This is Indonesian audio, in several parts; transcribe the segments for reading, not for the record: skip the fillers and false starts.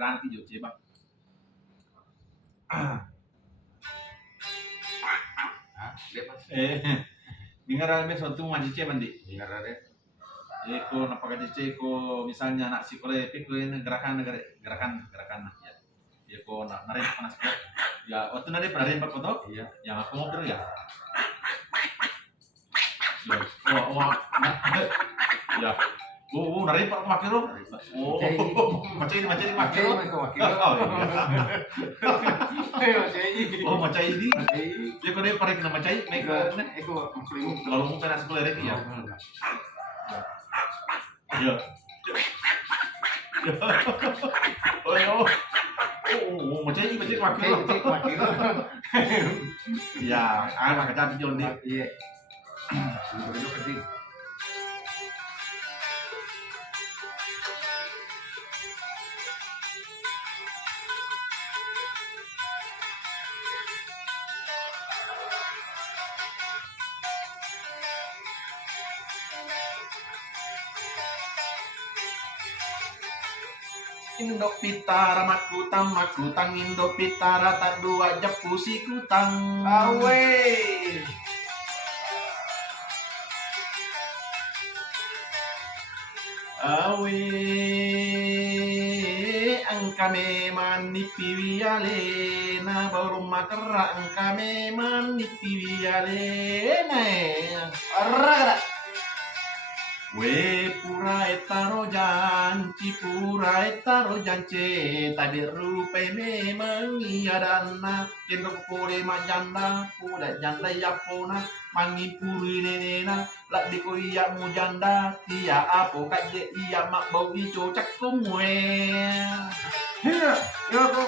keran ki jo coba. Dengar ada suatu majice mandi. Dengar ada. Eko napakadice ko misalnya nak sekolah ko ini gerakan ya. Eko narin panas ko. Ya waktu nari pernah ko to? Iya. Yang aku ngobrol ya. Ya. Narin pa makiro. Macam ini makiro. Macam ini. Dia ko dia pare kena macam ini. Eko maklimu. Lalu mo pera sekolah rek ya. Ya. Macam ini makiro. Ya, anak kecil John ni. Iya. Itu kecil. Indo pitara makutang Indo pitara tak dua japusi kutang Awe. Angkame manipiwiale na baru makera angkame manipiwiale na Arra. we pura etaro janci tadi rupai memang iya dana kendo pore majanda puda janda yapona mangi puri nenena lak di ko iya mu janda tia apo kaje iya mak bau ijo cak kumwe Iya, yo ko.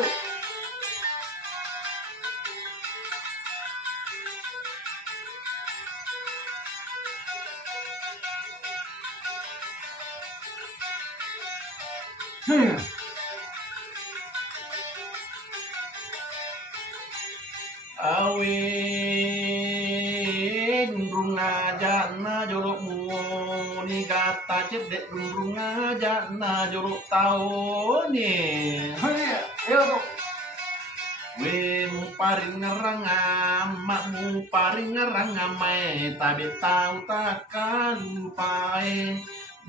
Awe dundrung aja na jorok muni kata cedek dundrung aja na jorok tau nih Iya, yo ko. we mu paring ngerangam mak mu paring ngerangam mai tabe tau takkan lupae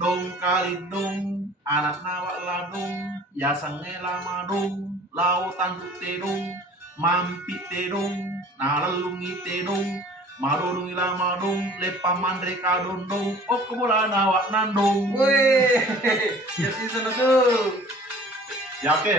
dong kali dong anak nawak ladong ya sangela madong lautan terong mampi terong nalalungi terong madong ila madong lepa mandre kadondong oh kebola nawak nandong Weh. Ya sih sana tuh. ya oke